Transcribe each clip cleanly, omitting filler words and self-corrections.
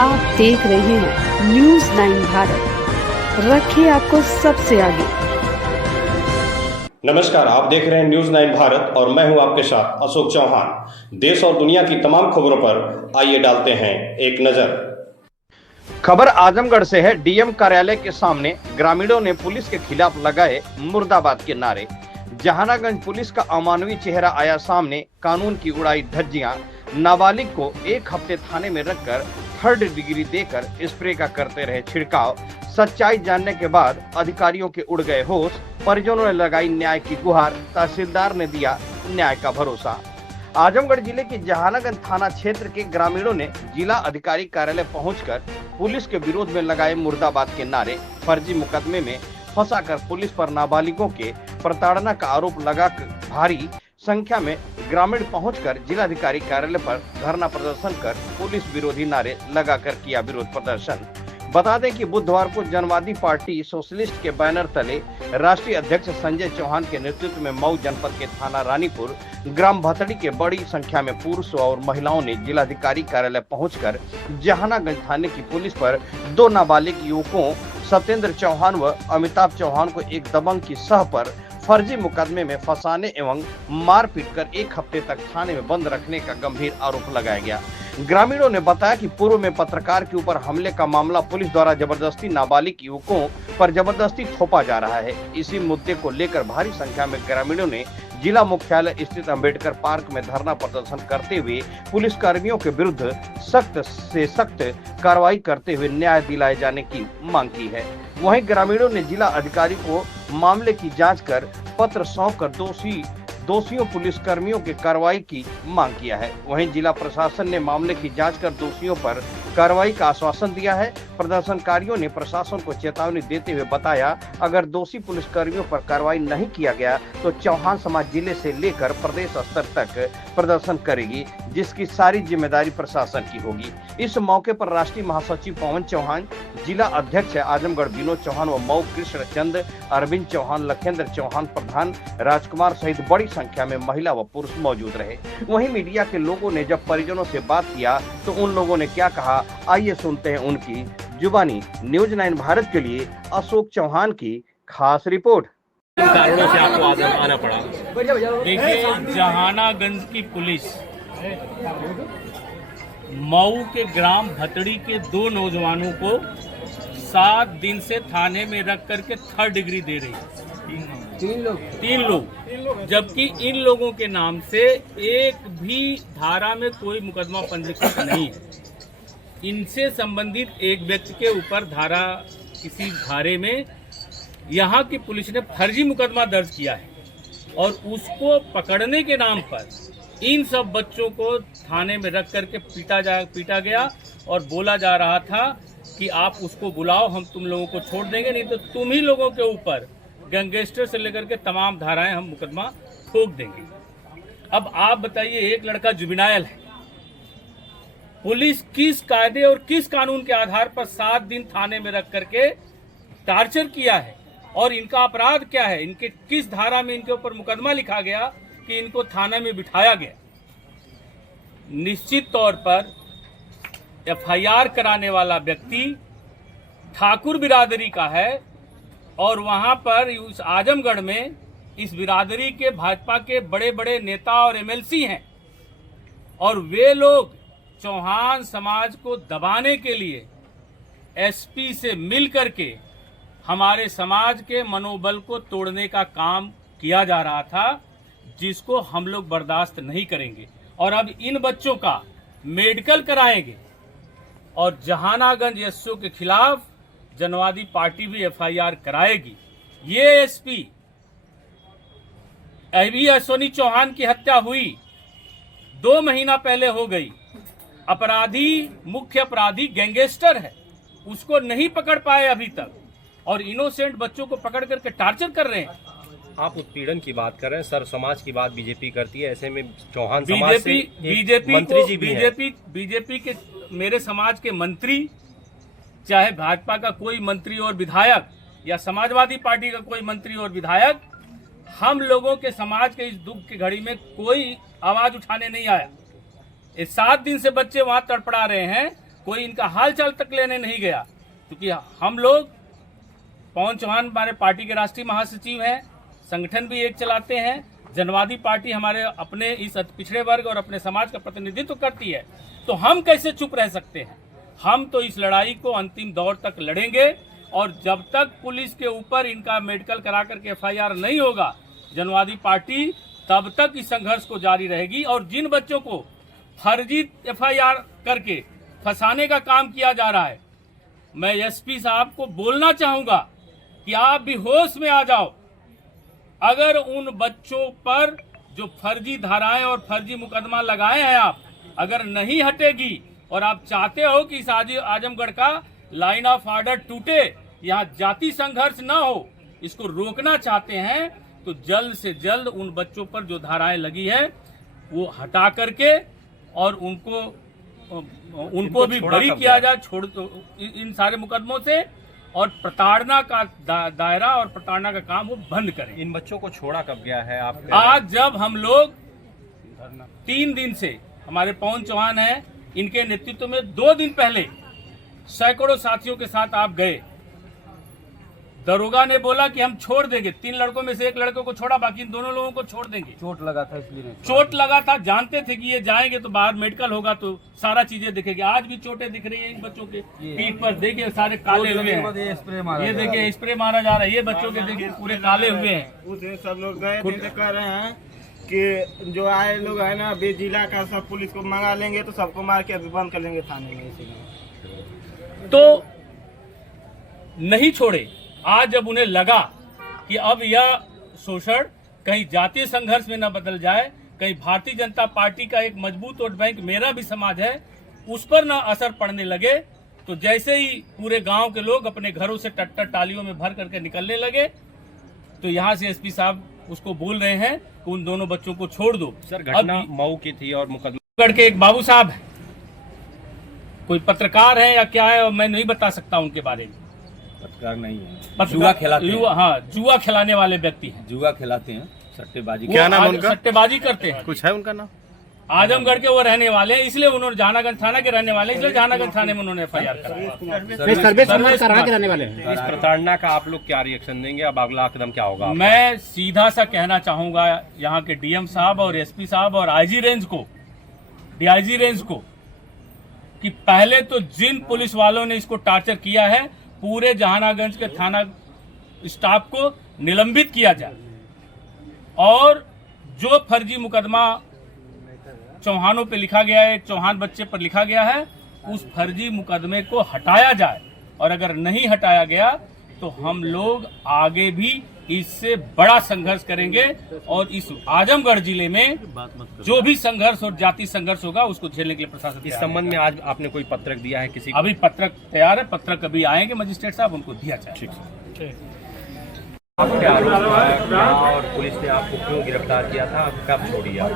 आप देख रहे हैं न्यूज 9 भारत, रखिए आपको सबसे आगे। नमस्कार, आप देख रहे हैं न्यूज 9 भारत और मैं हूं आपके साथ अशोक चौहान। देश और दुनिया की तमाम खबरों पर आइए डालते हैं एक नजर। खबर आजमगढ़ से है। डीएम कार्यालय के सामने ग्रामीणों ने पुलिस के खिलाफ लगाए मुर्दाबाद के नारे। जहानागंज पुलिस का अमानवीय चेहरा आया सामने। कानून की उड़ाई धज्जियां। नाबालिग को एक हफ्ते थाने में रखकर 3rd डिग्री देकर स्प्रे का करते रहे छिड़काव। सच्चाई जानने के बाद अधिकारियों के उड़ गए होश। परिजनों ने लगाई न्याय की गुहार। तहसीलदार ने दिया न्याय का भरोसा। आजमगढ़ जिले के जहानागंज थाना क्षेत्र के ग्रामीणों ने जिला अधिकारी कार्यालय पहुंचकर पुलिस के विरोध में लगाए मुर्दाबाद के नारे। फर्जी मुकदमे में फंसाकर पुलिस पर नाबालिगों के प्रताड़ना का आरोप लगाकर भारी संख्या में ग्रामीण पहुंचकर जिलाधिकारी कार्यालय पर धरना प्रदर्शन कर पुलिस विरोधी नारे लगाकर किया विरोध प्रदर्शन। बता दें कि बुधवार को जनवादी पार्टी सोशलिस्ट के बैनर तले राष्ट्रीय अध्यक्ष संजय चौहान के नेतृत्व में मऊ जनपद के थाना रानीपुर ग्राम भतड़ी के बड़ी संख्या में पुरुष और महिलाओं ने जिलाधिकारी कार्यालय पहुंचकर जहानागंज थाने की पुलिस पर 2 नाबालिग युवकों सत्येंद्र चौहान व अमिताभ चौहान को एक दबंग की सह पर फर्जी मुकदमे में फंसाने एवं मारपीट कर 1 हफ्ते तक थाने में बंद रखने का गंभीर आरोप लगाया गया। ग्रामीणों ने बताया कि पूर्व में पत्रकार के ऊपर हमले का मामला पुलिस द्वारा जबरदस्ती नाबालिग युवकों पर जबरदस्ती थोपा जा रहा है। इसी मुद्दे को लेकर भारी संख्या में ग्रामीणों ने जिला मुख्यालय स्थित अंबेडकर पार्क में धरना प्रदर्शन करते हुए पुलिस कर्मियों के विरुद्ध सख्त से सख्त कार्रवाई करते हुए न्याय दिलाए जाने की मांग की है। वहीं ग्रामीणों ने जिला अधिकारी को मामले की जांच कर पत्र सौंपकर दोषियों पुलिस कर्मियों की कार्रवाई की मांग किया है। वहीं जिला प्रशासन ने मामले की जांच कर दोषियों पर कार्रवाई का आश्वासन दिया है। प्रदर्शनकारियों ने प्रशासन को चेतावनी देते हुए बताया, अगर दोषी पुलिस कर्मियों पर कार्रवाई नहीं किया गया तो चौहान समाज जिले से लेकर प्रदेश स्तर तक प्रदर्शन करेगी, जिसकी सारी जिम्मेदारी प्रशासन की होगी। इस मौके पर राष्ट्रीय महासचिव पवन चौहान, जिला अध्यक्ष आजमगढ़ विनोद चौहान व मऊ कृष्ण चंद, अरविंद चौहान, लखेंद्र चौहान, प्रधान राजकुमार सहित बड़ी संख्या में महिला व पुरुष मौजूद रहे। वहीं मीडिया के लोगों ने जब परिजनों से बात किया तो उन लोगों ने क्या कहा, आइए सुनते हैं उनकी जुबानी। न्यूज 9 भारत के लिए अशोक चौहान की खास रिपोर्ट। कारणों से आपको आना पड़ा। देखिए, जहानागंज की पुलिस मऊ के ग्राम भतड़ी के 2 नौजवानों को 7 दिन से थाने में रख करके 3rd डिग्री दे रही है। 3 लोग, जबकि इन लोगों के नाम से एक भी धारा में कोई मुकदमा पंजीकृत नहीं है। इनसे संबंधित एक व्यक्ति के ऊपर किसी धारे में यहाँ की पुलिस ने फर्जी मुकदमा दर्ज किया है और उसको पकड़ने के नाम पर इन सब बच्चों को थाने में रख करके पीटा गया और बोला जा रहा था कि आप उसको बुलाओ, हम तुम लोगों को छोड़ देंगे, नहीं तो तुम ही लोगों के ऊपर गैंगस्टर से लेकर के तमाम धाराएं हम मुकदमा ठोक देंगे। अब आप बताइए, एक लड़का जुबिनायल है, पुलिस किस कायदे और किस कानून के आधार पर 7 दिन थाने में रख करके टार्चर किया है और इनका अपराध क्या है, इनके किस धारा में इनके ऊपर मुकदमा लिखा गया कि इनको थाने में बिठाया गया। निश्चित तौर पर एफआईआर कराने वाला व्यक्ति ठाकुर बिरादरी का है और वहां पर उस आजमगढ़ में इस बिरादरी के भाजपा के बड़े बड़े नेता और एमएलसी हैं और वे लोग चौहान समाज को दबाने के लिए एसपी से मिल करके हमारे समाज के मनोबल को तोड़ने का काम किया जा रहा था, जिसको हम लोग बर्दाश्त नहीं करेंगे और अब इन बच्चों का मेडिकल कराएंगे और जहानागंज एसओ के खिलाफ जनवादी पार्टी भी एफआईआर कराएगी। ये एसपी अभी अश्वनी चौहान की हत्या हुई 2 महीना पहले हो गई। मुख्य अपराधी गैंगस्टर है, उसको नहीं पकड़ पाए अभी तक और इनोसेंट बच्चों को पकड़ करके टार्चर कर रहे हैं। आप उत्पीड़न की बात कर रहे हैं, सर समाज की बात बीजेपी करती है, ऐसे में चौहान समाज से मंत्री जी भी हैं। बीजेपी के मेरे समाज के मंत्री, चाहे भाजपा का कोई मंत्री और विधायक या समाजवादी पार्टी का कोई मंत्री और विधायक, हम लोगों के समाज के इस दुख की घड़ी में कोई आवाज उठाने नहीं आया। 7 दिन से बच्चे वहां तड़पड़ा रहे हैं, कोई इनका हाल चाल तक लेने नहीं गया, क्योंकि हम लोग, पवन चौहान हमारे पार्टी के राष्ट्रीय महासचिव हैं, संगठन भी एक चलाते हैं, जनवादी पार्टी हमारे अपने इस पिछड़े वर्ग और अपने समाज का प्रतिनिधित्व करती है, तो हम कैसे चुप रह सकते हैं। हम तो इस लड़ाई को अंतिम दौर तक लड़ेंगे और जब तक पुलिस के ऊपर इनका मेडिकल करा करके FIR नहीं होगा, जनवादी पार्टी तब तक इस संघर्ष को जारी रहेगी। और जिन बच्चों को फर्जी FIR करके फंसाने का काम किया जा रहा है, मैं SP साहब को बोलना चाहूंगा कि आप भी होश में आ जाओ। अगर उन बच्चों पर जो फर्जी धाराएं और फर्जी मुकदमा लगाए हैं आप, अगर नहीं हटेगी और आप चाहते हो कि इस आजमगढ़ का लाइन ऑफ ऑर्डर टूटे, यहाँ जाति संघर्ष न हो, इसको रोकना चाहते हैं, तो जल्द से जल्द उन बच्चों पर जो धाराएं लगी है वो हटा करके और उनको भी बरी किया जाए छोड़ इन सारे मुकदमों से, और प्रताड़ना का दायरा और प्रताड़ना का काम वो बंद करें। इन बच्चों को छोड़ा कब गया है आप? आज जब हम लोग 3 दिन से, हमारे पवन चौहान हैं, इनके नेतृत्व में 2 दिन पहले सैकड़ों साथियों के साथ आप गए, दरोगा ने बोला कि हम छोड़ देंगे, 3 लड़कों में से 1 लड़के को छोड़ा, बाकी इन दोनों लोगों को छोड़ देंगे। चोट लगा था इसलिए चोट लगा था, जानते थे कि ये जाएंगे तो बाहर मेडिकल होगा तो सारा चीजें दिखेगी। आज भी चोटें दिख रही है इन बच्चों के पीठ पर, देखिए सारे काले हुए हैं, ये देखिए स्प्रे मारा जा रहा है, ये बच्चों के देखिए पूरे काले हुए हैं। उस दिन सब लोग गए थे तो कह रहे हैं कि जो आए लोग है ना, अभी जिला का सब पुलिस को मंगा लेंगे तो सबको मार के अभी बंद कर लेंगे थाने में, इसीलिए तो नहीं छोड़े। आज जब उन्हें लगा कि अब यह शोषण कहीं जातीय संघर्ष में न बदल जाए, कहीं भारतीय जनता पार्टी का एक मजबूत वोट बैंक मेरा भी समाज है उस पर न असर पड़ने लगे, तो जैसे ही पूरे गांव के लोग अपने घरों से टट्टर टालियों में भर करके निकलने लगे, तो यहाँ से SP साहब उसको बोल रहे हैं कि उन दोनों बच्चों को छोड़ दो। सर, घटना मऊ की थी और मुकदमा के एक बाबू साहब है, कोई पत्रकार है या क्या है, और मैं नहीं बता सकता उनके बारे में। पत्रकार नहीं है, जुआ खिलाते हैं। हाँ, जुआ खिलाने वाले व्यक्ति हैं, जुआ खिलाते हैं, सट्टेबाजी। क्या नाम उनका? सट्टेबाजी करते हैं। कुछ है उनका नाम? आजमगढ़ के वो रहने वाले हैं, इसलिए उन्होंने जहानागंज थाना के रहने वाले, इसलिए जहानागंज थाने में उन्होंने FIR कराया। कराने वाले इस प्रताड़ना का आप लोग क्या रिएक्शन देंगे? अब अगला कदम क्या होगा? मैं सीधा सा कहना चाहूंगा यहाँ के DM साहब और SP साहब और IG रेंज को, DIG रेंज को, कि पहले तो जिन पुलिस वालों ने इसको टॉर्चर किया है, पूरे जहानागंज के थाना स्टाफ को निलंबित किया जाए, और जो फर्जी मुकदमा चौहानों पे लिखा गया है, चौहान बच्चे पर लिखा गया है, उस फर्जी मुकदमे को हटाया जाए। और अगर नहीं हटाया गया तो हम लोग आगे भी इससे बड़ा संघर्ष करेंगे, और इस आजमगढ़ जिले में जो भी संघर्ष और जाति संघर्ष होगा उसको झेलने के लिए प्रशासन इस संबंध में आज आपने कोई पत्रक दिया है किसी को? अभी पत्रक तैयार है, पत्रक अभी आएंगे मजिस्ट्रेट साहब, उनको दिया जाए। आपके आरोप है और पुलिस ने आपको क्यों गिरफ्तार किया था, कब छोड़ी आप?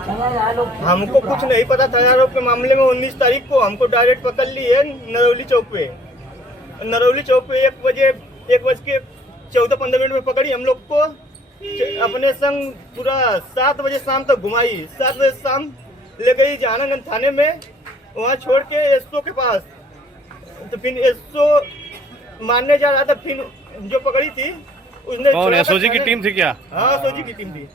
हमको कुछ नहीं पता था आरोप के मामले में। 19 तारीख को हमको डायरेक्ट पकड़ ली है नरौली चौक पे। नरौली चौक पे 1:14-15 में पकड़ी हम लोग को, अपने संग पूरा 7 बजे शाम तक घुमाई। 7 बजे शाम ले गई जहानागंज थाने में, वहाँ छोड़ के SO के पास, तो फिर SO मारने जा रहा था, फिर जो पकड़ी थी उसने, और SOG की टीम थी क्या? हाँ, SOG की टीम थी।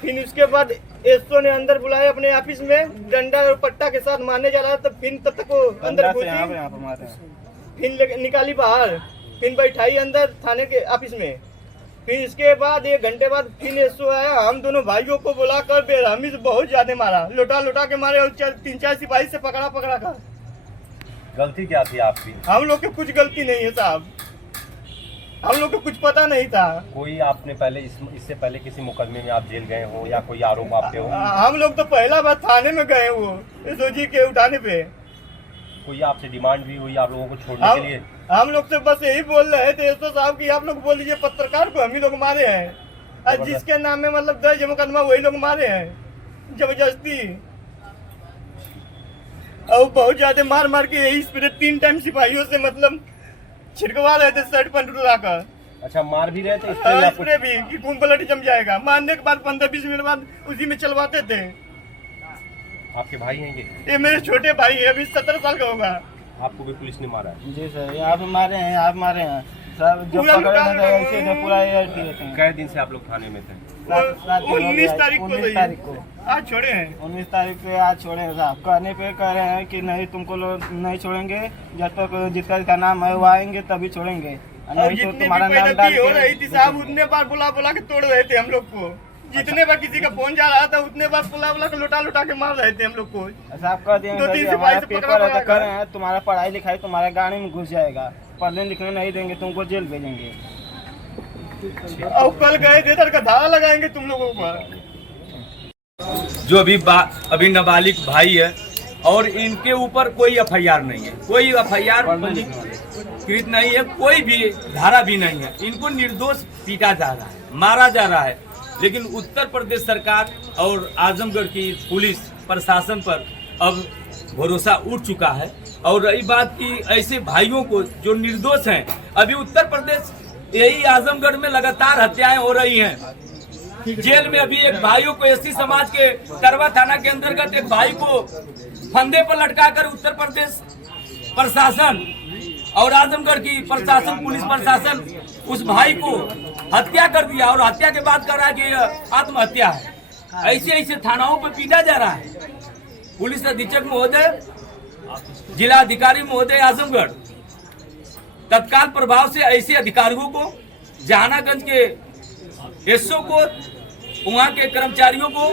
फिर उसके बाद SO ने अंदर बुलाया अपने ऑफिस में, डंडा और पट्टा के साथ मारने जा रहा था, फिर तब तक वो अंदर घुसी, फिर निकाली बाहर, फिर बैठाई अंदर थाने के ऑफिस में। फिर इसके बाद 1 घंटे बाद फिर SO आया, हम दोनों भाइयों को बुलाकर बेरहमी से बहुत ज्यादा मारा, लुटा के मारे, और 3-4 सिपाही से पकड़ा कर। गलती क्या थी आपकी? हम लोग की कुछ गलती नहीं है साहब, हम लोग को कुछ पता नहीं था। कोई आपने पहले इससे पहले किसी मुकदमे में आप जेल गए हो या कोई आरोप आप पे हो? हम लोग तो पहला बार थाने में गए, वो SOG के उठाने पे। कोई आपसे डिमांड भी हुई आप लोगों को छोड़ने के लिए? हम लोग से बस यही बोल रहे थे SO साहब की आप लोग बोल दीजिए पत्रकार को हम ही लोग मारे हैं, और जिसके नाम में मतलब दर्ज मुकदमा वही लोग मारे हैं जबरदस्ती। और बहुत ज्यादा मार के यही स्प्रे 3 टाइम सिपाहियों से मतलब छिड़कवा रहे थे शर्ट पर लाकर। अच्छा, मार भी रहे थे? स्प्रे भी कि खून पलट जम जाएगा। मारने के बाद 15-20 मिनट बाद उसी में चलवाते थे। आपके भाई हैं ये मेरे छोटे भाई है, अभी 17 साल का होगा। आपको भी पुलिस ने मारा है? जी सर, यहाँ पे मारे हैं, आप मारे हैं सब, जो पकड़े हैं तो ऐसे तो पूरा ये दिए थे। कै दिन से आप लोग थाने में थे? 19 तारीख को, 19 तारीख को आज छोड़े हैं। 19 तारीख को आज छोड़े हैं साहब। कहने पे कह रहे हैं कि नहीं तुमको लोग नहीं छोड़ेंगे, जब तक जिसका नाम है वो आएंगे तभी छोड़ेंगे, और नहीं तो जितनी तुम्हारा भी नाम डाल बेइज्जती हो रही थी साहब, उतने बार बुला बुला के तोड़ रहे थे हम लोग को। जितने बार किसी का फोन जा रहा था उतने बार बुला बुला के लुटा के मार रहे थे हम लोग को। साहब कह दिए हमारा पेपर है तो कह रहे हैं तुम्हारा पढ़ाई लिखाई तुम्हारे गाड़ी में घुस जाएगा, पढ़ने लिखने नहीं देंगे, तुमको जेल भेजेंगे। और कल गए थे इधर का धारा लगाएंगे तुम लोगों पर। जो अभी नाबालिग भाई है और इनके ऊपर कोई एफआईआर नहीं है, कोई एफआईआर पंजीकृत नहीं है, कोई भी धारा भी नहीं है। इनको निर्दोष पीटा जा रहा है, मारा जा रहा है। लेकिन उत्तर प्रदेश सरकार और आजमगढ़ की पुलिस प्रशासन पर अब भरोसा उठ चुका है। और रही बात की ऐसे भाइयों को जो निर्दोष हैं, अभी उत्तर प्रदेश यही आजमगढ़ में लगातार हत्याएं हो रही हैं। जेल में अभी एक भाइयों को एससी समाज के करवा थाना के अंतर्गत एक भाई को फंदे पर लटकाकर उत्तर प्रदेश प्रशासन और आजमगढ़ की प्रशासन, पुलिस प्रशासन उस भाई को हत्या कर दिया और हत्या के बाद कह रहा है कि यह आत्महत्या है। ऐसे ऐसे थानाओं पर पीटा जा रहा है। पुलिस अधीक्षक महोदय, जिला अधिकारी महोदय आजमगढ़ तत्काल प्रभाव से ऐसे अधिकारियों को, जहानागंज के एसओ को, वहाँ के कर्मचारियों को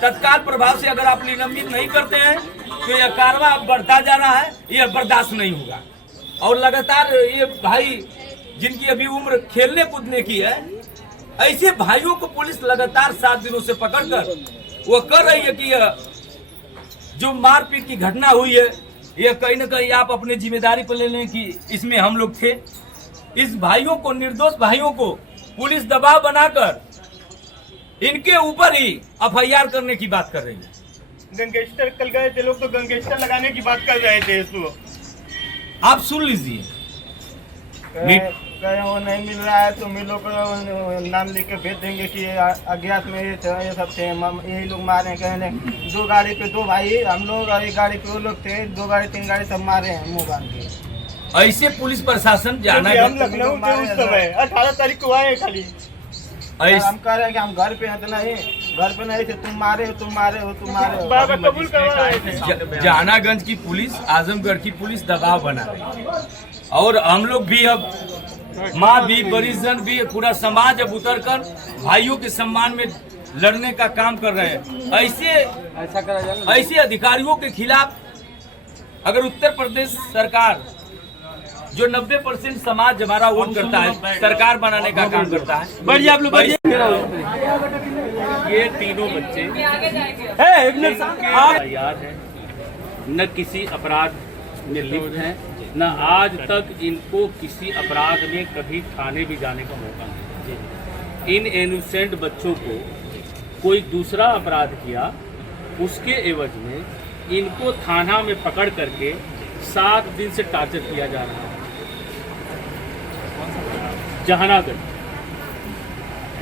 तत्काल प्रभाव से अगर आप निलंबित नहीं करते हैं तो यह कार्रवाई बढ़ता जा रहा है, यह बर्दाश्त नहीं होगा। और लगातार ये भाई जिनकी अभी उम्र खेलने कूदने की है, ऐसे भाइयों को पुलिस लगातार 7 दिनों से पकड़कर वो कर रही है कि जो मारपीट की घटना हुई है यह कहीं न कहीं आप अपने जिम्मेदारी पर ले लें कि इसमें हम लोग थे। इस भाइयों को, निर्दोष भाइयों को पुलिस दबाव बनाकर इनके ऊपर ही एफआईआर करने की बात कर रही है। गैंगस्टर कल गए थे लोग तो गैंगस्टर लगाने की बात कर रहे थे इसको। आप सुन लीजिए, कहे वो नहीं मिल रहा है तो मिलो को नाम लिख के भेज देंगे कि अज्ञात में ये सब थे, यही लोग मारे हैं। कहने 2 गाड़ी पे 2 भाई हम लोग और 1 गाड़ी पे वो लोग थे, 2 गाड़ी 3 गाड़ी सब मारे हैं मुँह बांध के। ऐसे पुलिस प्रशासन जाना, हम लखनऊ थे उस समय, 18 तारीख को आए खाली। हम कह रहे हैं कि हम घर पे हैं तो नहीं, घर पे नहीं थे, तुम मारे हो। कबूल करवा रहे थे। जहानागंज की पुलिस, आजमगढ़ की पुलिस दबाव बना रही है और हम लोग भी अब माँ भी, परिजन भी, पूरा समाज अब उतर कर भाइयों के सम्मान में लड़ने का काम कर रहे हैं। ऐसे अधिकारियों के खिलाफ अगर उत्तर प्रदेश सरकार, जो 90% समाज हमारा वोट करता है, सरकार बनाने का काम करता है, बढ़िया आप लोग ये तीनों बच्चे तैयार हैं, न किसी अपराध में लिप्त हैं, न आज तक इनको किसी अपराध में कभी थाने भी जाने का मौका नहीं। इन इनोसेंट बच्चों को कोई दूसरा अपराध किया, उसके एवज में इनको थाना में पकड़ करके 7 दिन से टॉर्चर किया जा रहा है। जहानागंज,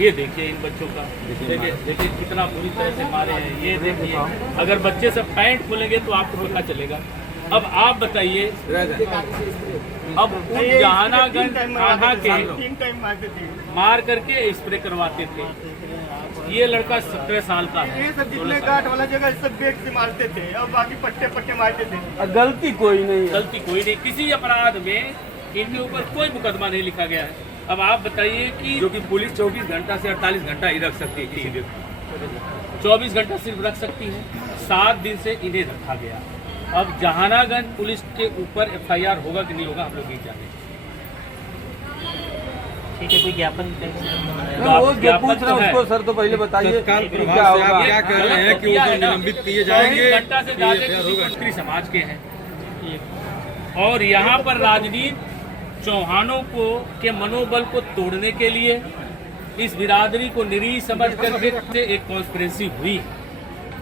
ये देखिए इन बच्चों का, देखिए कितना बुरी तरह से मारे हैं। ये देखिए, अगर बच्चे सब पैंट खोलेंगे तो आपको पता चलेगा। अब आप बताइए, अब जहानागंज थाना के 3 टाइम मारते थे, मार करके स्प्रे करवाते थे। ये लड़का 17 साल का है। ये सब जितने गांठ वाला जगह सब बेग से मारते थे और बाकी पट्टे मारते थे। गलती कोई नहीं, किसी अपराध में इनके ऊपर कोई मुकदमा नहीं लिखा गया है। अब आप बताइए कि जो कि पुलिस 24 घंटा से 48 घंटा ही रख सकती है, किसी व्यक्ति 24 घंटा सिर्फ रख सकती है, 7 दिन से इन्हें रखा गया। अब जहानागंज पुलिस के ऊपर एफआईआर होगा कि नहीं होगा हम लोग नहीं जानते। ठीक है, कोई ज्ञापन पूछ रहा हूं उसको, सर तो पहले बताइए क्या कह रहे हैं कि उनको निलंबित किए जाएंगे? घंटा से ज्यादा समाज के हैं और यहाँ पर राजनीति चौहानों को के मनोबल को तोड़ने के लिए इस बिरादरी को निरीह समझ करके एक कॉन्स्पिरेसी हुई।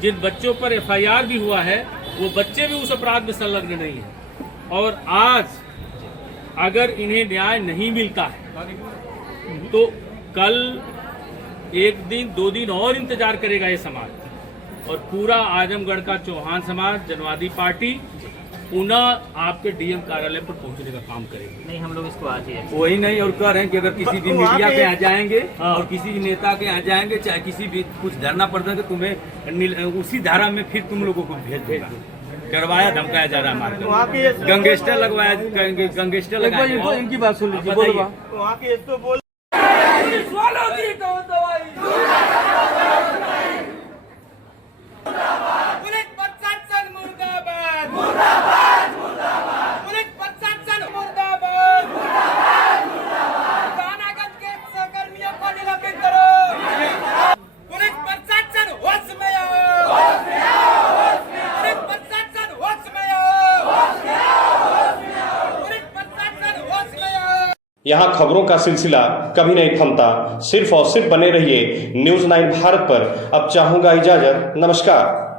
जिन बच्चों पर एफआईआर भी हुआ है वो बच्चे भी उस अपराध में संलग्न नहीं है। और आज अगर इन्हें न्याय नहीं मिलता है तो कल 1 दिन 2 दिन और इंतजार करेगा ये समाज। और पूरा आजमगढ़ का चौहान समाज जनवादी पार्टी पुनः आपके डीएम कार्यालय पर पहुंचने का काम करेगी। नहीं, हम लोग इसको आज ही वही नहीं, और कह रहे हैं कि अगर किसी भी मीडिया के यहाँ जाएंगे और किसी भी नेता के यहाँ जाएंगे, चाहे किसी भी कुछ धरना पड़ता है तो तुम्हें उसी धारा में फिर तुम लोगों को भेज देगा। डरवाया धमकाया जा रहा है मार्केट, गंगेस्टर लगवाया, गंगेस्टर लगाया। इनकी बात सुन लीजिए, बोलो वहाँ की इसको बोल यहाँ खबरों का सिलसिला कभी नहीं थमता। सिर्फ और सिर्फ बने रहिए न्यूज़ 9 भारत पर। अब चाहूंगा इजाजत, नमस्कार।